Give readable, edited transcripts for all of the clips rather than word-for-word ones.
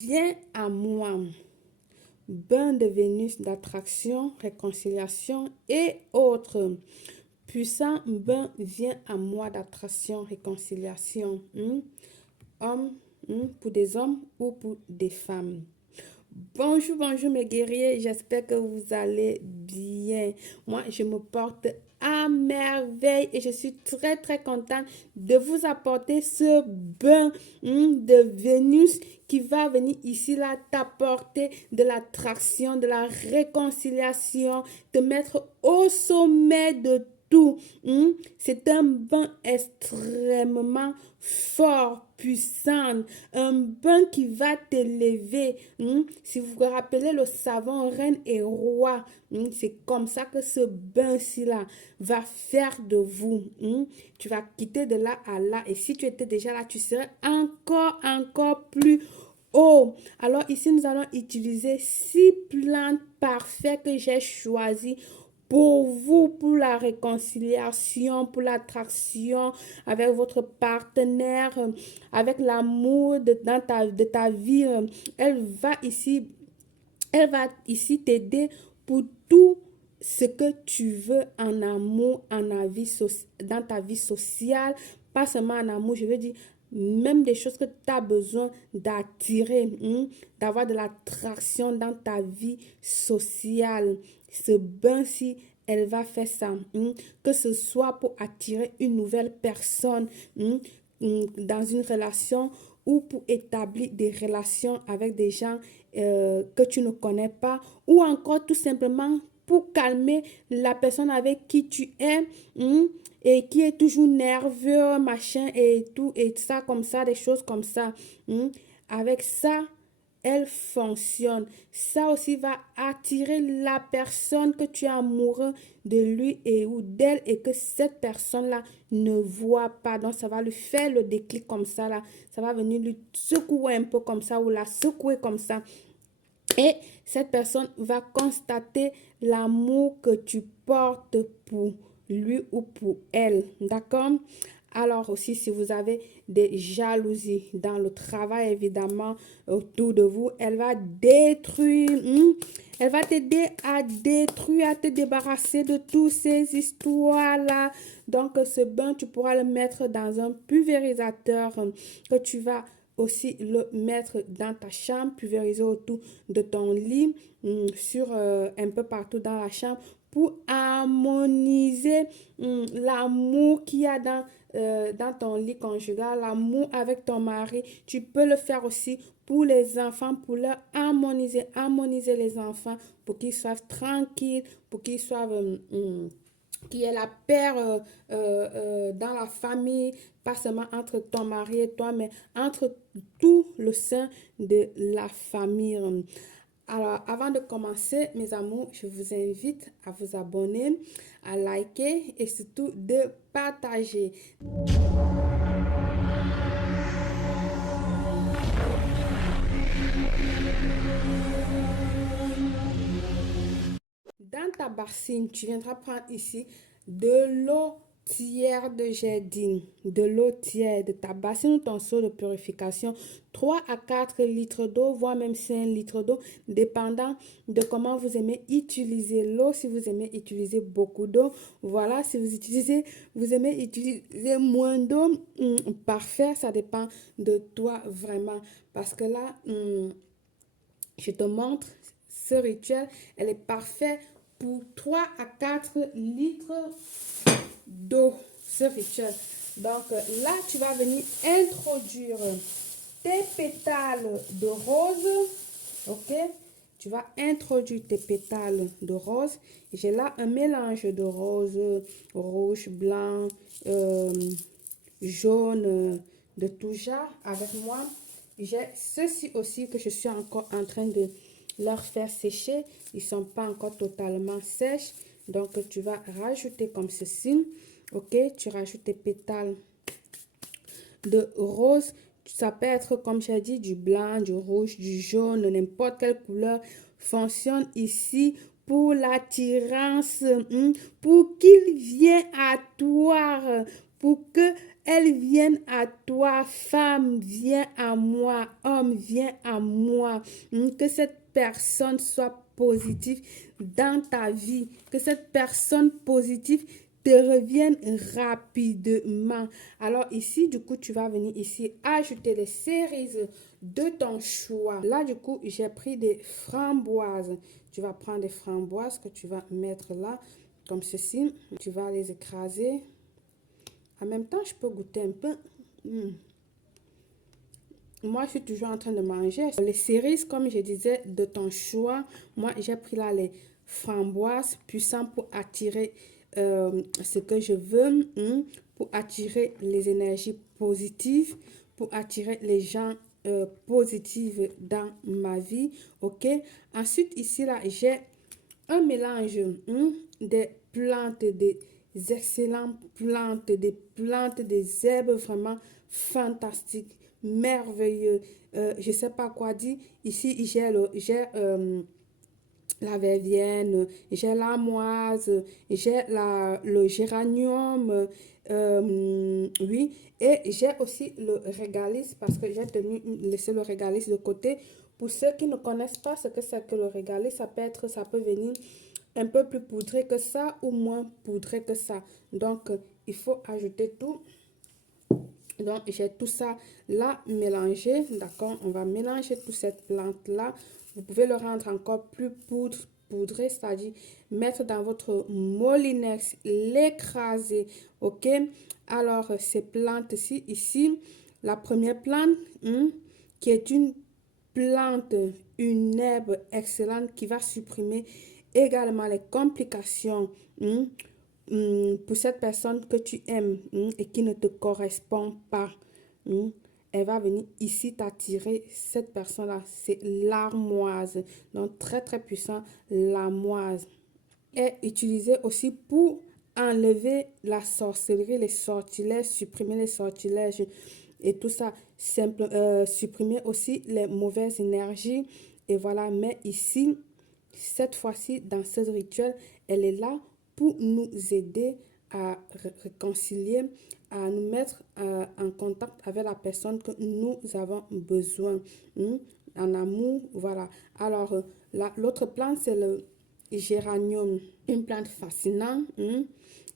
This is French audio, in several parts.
Viens à moi. Bain de Vénus d'attraction, réconciliation et autres. Puissant bain, viens à moi d'attraction, réconciliation. Homme, pour des hommes ou pour des femmes. Bonjour, bonjour mes guerriers, j'espère que vous allez bien. Moi, je me porte à merveille et je suis très très contente de vous apporter ce bain de Vénus qui va venir ici là t'apporter de l'attraction, de la réconciliation, te mettre au sommet de tout. C'est un bain extrêmement fort, puissant, un bain qui va t'élever. Si vous vous rappelez le savon reine et roi, c'est comme ça que ce bain-ci là va faire de vous. Tu vas quitter de là à là et si tu étais déjà là, tu serais encore plus haut. Alors ici, nous allons utiliser 6 plantes parfaites que j'ai choisies pour vous, pour la réconciliation, pour l'attraction avec votre partenaire, avec l'amour de ta vie. Elle va ici, elle va ici t'aider pour tout ce que tu veux en amour, dans ta vie sociale, pas seulement en amour, je veux dire même des choses que tu as besoin d'attirer, d'avoir de l'attraction dans ta vie sociale. Ce bain-ci, elle va faire ça. Que ce soit pour attirer une nouvelle personne dans une relation ou pour établir des relations avec des gens que tu ne connais pas ou encore tout simplement pour calmer la personne avec qui tu es et qui est toujours nerveux, machin et tout ça comme ça, des choses comme ça. Avec ça, elle fonctionne. Ça aussi va attirer la personne que tu es amoureux de lui et ou d'elle et que cette personne-là ne voit pas. Donc, ça va lui faire le déclic comme ça, là. Ça va venir lui secouer un peu comme ça ou la secouer comme ça. Et cette personne va constater l'amour que tu portes pour lui ou pour elle. D'accord? Alors aussi, si vous avez des jalousies dans le travail, évidemment, autour de vous, elle va détruire, elle va t'aider à détruire, à te débarrasser de toutes ces histoires-là. Donc, ce bain, tu pourras le mettre dans un pulvérisateur que tu vas aussi le mettre dans ta chambre, pulvériser autour de ton lit, sur un peu partout dans la chambre pour harmoniser l'amour qu'il y a dans ton lit conjugal, l'amour avec ton mari. Tu peux le faire aussi pour les enfants, pour leur harmoniser les enfants, pour qu'ils soient tranquilles, pour qu'ils soient qu'il y ait la paix dans la famille, pas seulement entre ton mari et toi, mais entre tout le sein de la famille. Alors, avant de commencer, mes amours, je vous invite à vous abonner, à liker et surtout de partager. Dans ta bassine, tu viendras prendre ici de l'eau tiède, j'ai dit, de l'eau tiède, ta bassine ou ton seau de purification, 3 à 4 litres d'eau, voire même 5 litres d'eau, dépendant de comment vous aimez utiliser l'eau. Si vous aimez utiliser beaucoup d'eau, voilà, si vous aimez utiliser moins d'eau, parfait, ça dépend de toi vraiment. Parce que là, je te montre ce rituel, elle est parfaite pour 3 à 4 litres d'eau, ce rituel. Donc là, tu vas venir introduire tes pétales de rose, ok? Tu vas introduire tes pétales de rose. J'ai là un mélange de rose, rouge, blanc, jaune, de tout genre avec moi. J'ai ceux-ci aussi que je suis encore en train de leur faire sécher. Ils ne sont pas encore totalement sèches. Donc, tu vas rajouter comme ceci. Ok, tu rajoutes tes pétales de rose. Ça peut être, comme j'ai dit, du blanc, du rouge, du jaune, n'importe quelle couleur fonctionne ici pour l'attirance, pour qu'il vienne à toi, pour que elles viennent à toi. Femme, viens à moi. Homme, viens à moi. Que cette personne soit positive dans ta vie. Que cette personne positive te revienne rapidement. Alors ici, du coup, tu vas venir ici ajouter les cerises de ton choix. Là, du coup, j'ai pris des framboises. Tu vas prendre des framboises que tu vas mettre là, comme ceci. Tu vas les écraser. En même temps, je peux goûter un peu. Moi, je suis toujours en train de manger. Les cerises, comme je disais, de ton choix. Moi, j'ai pris là les framboises puissantes pour attirer ce que je veux, pour attirer les énergies positives, pour attirer les gens positifs dans ma vie. OK? Ensuite, ici, là, j'ai un mélange des plantes, des excellentes plantes, des plantes, des herbes vraiment fantastiques, merveilleux. Je ne sais pas quoi dire. Ici, la verveine, j'ai l'amoise, j'ai le géranium, oui, et j'ai aussi le régalis parce que j'ai tenu laisser le régalis de côté. Pour ceux qui ne connaissent pas ce que c'est que le régalis, ça peut venir un peu plus poudré que ça ou moins poudré que ça. Donc, il faut ajouter tout. Donc, j'ai tout ça là mélangé. D'accord? On va mélanger toute cette plante-là. Vous pouvez le rendre encore plus poudré, c'est-à-dire mettre dans votre molinex, l'écraser. OK? Alors, ces plantes-ci, ici, la première plante, qui est une plante, une herbe excellente qui va supprimer également les complications pour cette personne que tu aimes et qui ne te correspond pas. Elle va venir ici t'attirer. Cette personne-là, c'est l'armoise. Donc, très, très puissant, l'armoise. Est utilisé aussi pour enlever la sorcellerie, les sortilèges, supprimer les sortilèges et tout ça. Supprimer aussi les mauvaises énergies. Et voilà, mais ici, cette fois-ci, dans ce rituel, elle est là pour nous aider à réconcilier, à nous mettre en contact avec la personne que nous avons besoin, en amour, voilà. Alors, l'autre plante, c'est le géranium, une plante fascinante.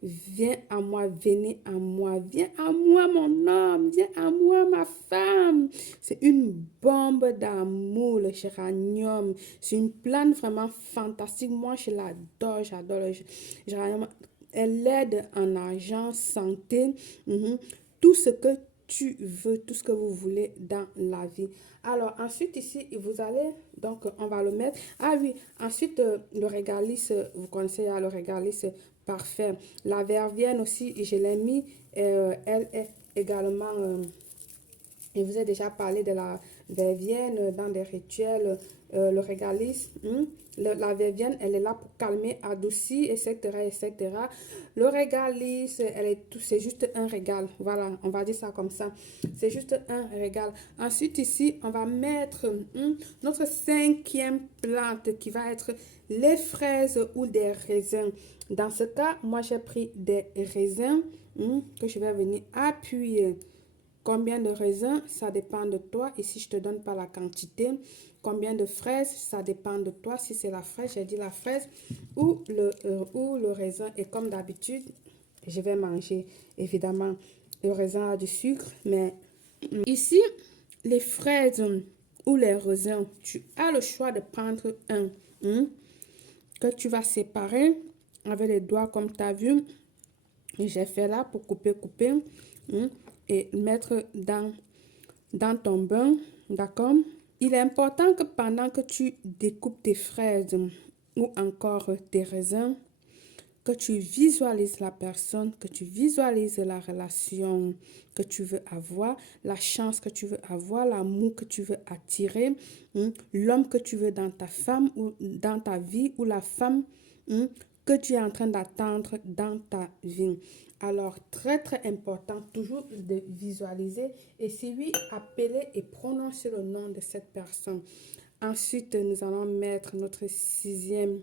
Viens à moi, venez à moi, viens à moi mon homme, viens à moi ma femme. C'est une bombe d'amour, le géranium. C'est une plante vraiment fantastique. Moi, je l'adore, j'adore le géranium. Elle aide en argent, santé, tout ce que tu veux, tout ce que vous voulez dans la vie. Alors, ensuite, ici, vous allez, donc, on va le mettre. Ah oui, ensuite, le régalis, vous connaissez le régalis, parfait. La verveine aussi, je l'ai mis, elle est également, je vous ai déjà parlé de la verveine dans des rituels, le régalis. La verveine, elle est là pour calmer, adoucir, etc., etc. Le régalis, c'est juste un régal. Voilà, on va dire ça comme ça. C'est juste un régal. Ensuite, ici, on va mettre notre cinquième plante qui va être les fraises ou des raisins. Dans ce cas, moi, j'ai pris des raisins que je vais venir appuyer. Combien de raisins, ça dépend de toi. Ici, je te donne pas la quantité. Combien de fraises, ça dépend de toi. Si c'est la fraise, j'ai dit la fraise ou le raisin. Et comme d'habitude, je vais manger, évidemment, le raisin a du sucre. Mais ici, les fraises ou les raisins, tu as le choix de prendre un que tu vas séparer avec les doigts comme tu as vu. J'ai fait là pour couper et mettre dans ton bain, d'accord? Il est important que pendant que tu découpes tes fraises ou encore tes raisins, que tu visualises la personne, que tu visualises la relation que tu veux avoir, la chance que tu veux avoir, l'amour que tu veux attirer, l'homme que tu veux dans ta femme ou dans ta vie ou la femme que tu es en train d'attendre dans ta vie. Alors, très, très important, toujours de visualiser et si oui, appeler et prononcer le nom de cette personne. Ensuite, nous allons mettre notre sixième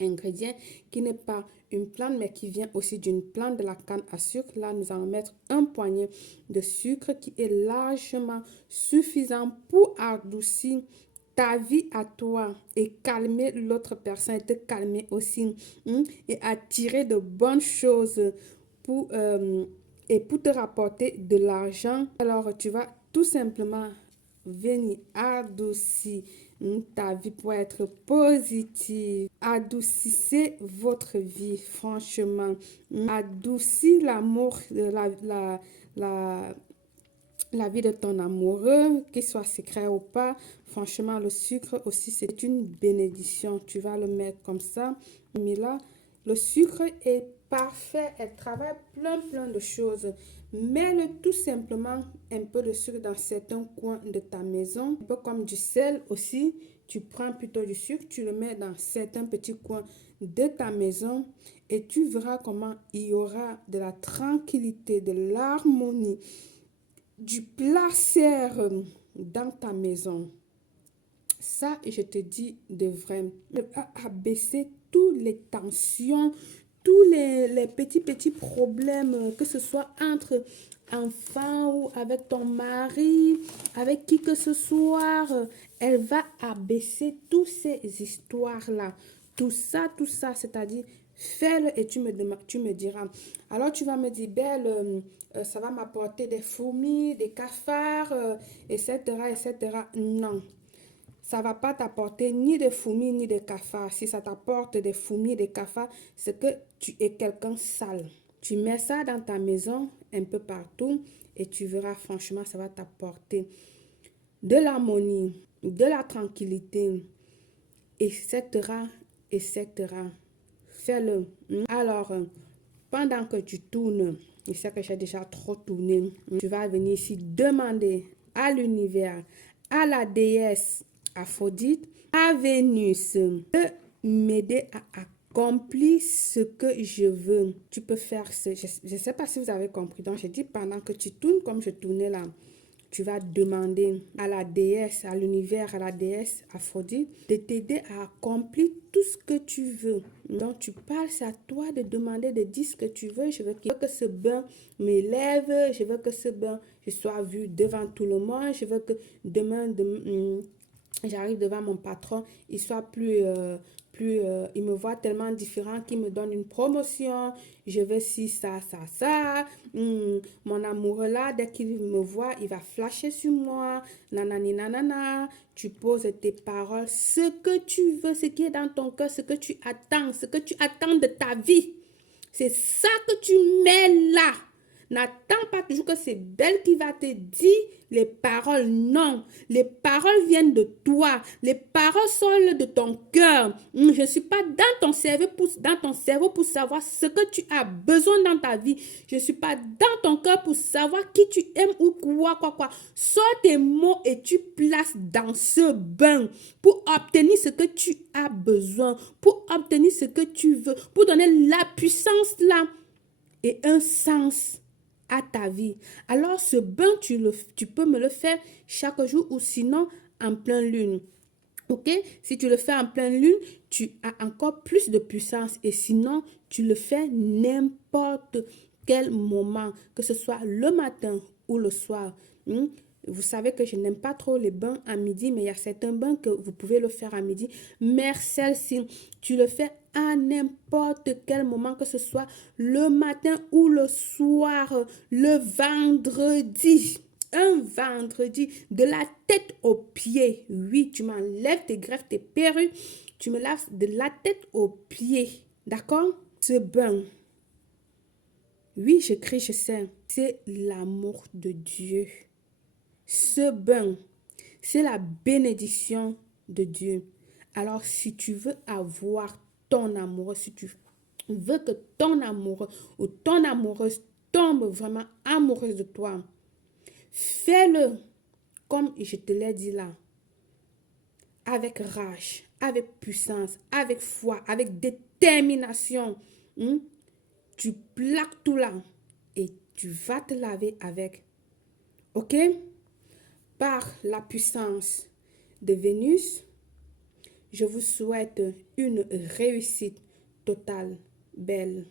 ingrédient qui n'est pas une plante, mais qui vient aussi d'une plante de la canne à sucre. Là, nous allons mettre un poignet de sucre qui est largement suffisant pour adoucir ta vie à toi et calmer l'autre personne et te calmer aussi, et attirer de bonnes choses pour, et pour te rapporter de l'argent. Alors, tu vas tout simplement venir adoucir ta vie pour être positive. Adoucissez votre vie, franchement. Adoucis l'amour, la vie de ton amoureux, qu'il soit secret ou pas. Franchement, le sucre aussi, c'est une bénédiction. Tu vas le mettre comme ça. Mais là, le sucre est parfait. Elle travaille plein de choses. Mets-le tout simplement un peu de sucre dans certains coins de ta maison. Un peu comme du sel aussi. Tu prends plutôt du sucre, tu le mets dans certains petits coins de ta maison et tu verras comment il y aura de la tranquillité, de l'harmonie, du plaisir dans ta maison. Ça, je te dis de vrai, abaisser toutes les tensions, tous les petits problèmes, que ce soit entre enfants ou avec ton mari, avec qui que ce soit, elle va abaisser toutes ces histoires-là. Tout ça, c'est-à-dire, fais-le et tu me diras. Alors, tu vas me dire, Belle, ça va m'apporter des fourmis, des cafards, etc., etc. Non. Ça ne va pas t'apporter ni de fourmis ni de cafards. Si ça t'apporte des fourmis, des cafards, c'est que tu es quelqu'un sale. Tu mets ça dans ta maison, un peu partout, et tu verras, franchement, ça va t'apporter de l'harmonie, de la tranquillité, etc., etc. Fais-le. Alors, pendant que tu tournes, je sais que j'ai déjà trop tourné, tu vas venir ici demander à l'univers, à la déesse Aphrodite, à Vénus, de m'aider à accomplir ce que je veux. Tu peux faire ce... Je ne sais pas si vous avez compris. Donc, je dis pendant que tu tournes comme je tournais là, tu vas demander à la déesse, à l'univers, à la déesse Aphrodite de t'aider à accomplir tout ce que tu veux. Donc, tu parles, c'est à toi de demander, de dire ce que tu veux. Je veux que ce bain m'élève. Je veux que ce bain, je sois vu devant tout le monde. Je veux que demain j'arrive devant mon patron, il soit il me voit tellement différent qu'il me donne une promotion. Je veux si ça. Mon amoureux là, dès qu'il me voit, il va flasher sur moi. Nanani nanana. Tu poses tes paroles, ce que tu veux, ce qui est dans ton cœur, ce que tu attends de ta vie. C'est ça que tu mets là. N'attends pas toujours que c'est Belle qui va te dire les paroles. Non, les paroles viennent de toi. Les paroles sortent de ton cœur. Je ne suis pas dans ton cerveau pour savoir ce que tu as besoin dans ta vie. Je ne suis pas dans ton cœur pour savoir qui tu aimes ou quoi. Sors tes mots et tu places dans ce bain pour obtenir ce que tu as besoin, pour obtenir ce que tu veux, pour donner la puissance là et un sens à ta vie. Alors ce bain, tu peux me le faire chaque jour ou sinon en pleine lune. Ok? Si tu le fais en pleine lune, tu as encore plus de puissance. Et sinon, tu le fais n'importe quel moment, que ce soit le matin ou le soir. Vous savez que je n'aime pas trop les bains à midi, mais il y a certains bains que vous pouvez le faire à midi. Mais celle-ci, tu le fais à n'importe quel moment, que ce soit le matin ou le soir, le vendredi. Un vendredi, de la tête aux pieds. Oui, tu m'enlèves tes greffes, tes perruques. Tu me laves de la tête aux pieds. D'accord? Ce bain. Oui, je crie, je sais. C'est l'amour de Dieu. Ce bain, c'est la bénédiction de Dieu. Alors, si tu veux avoir ton amoureux, si tu veux que ton amoureux ou ton amoureuse tombe vraiment amoureuse de toi, fais-le comme je te l'ai dit là, avec rage, avec puissance, avec foi, avec détermination. Tu plaques tout là et tu vas te laver avec. Ok? Par la puissance de Vénus, Je vous souhaite une réussite totale. Belle.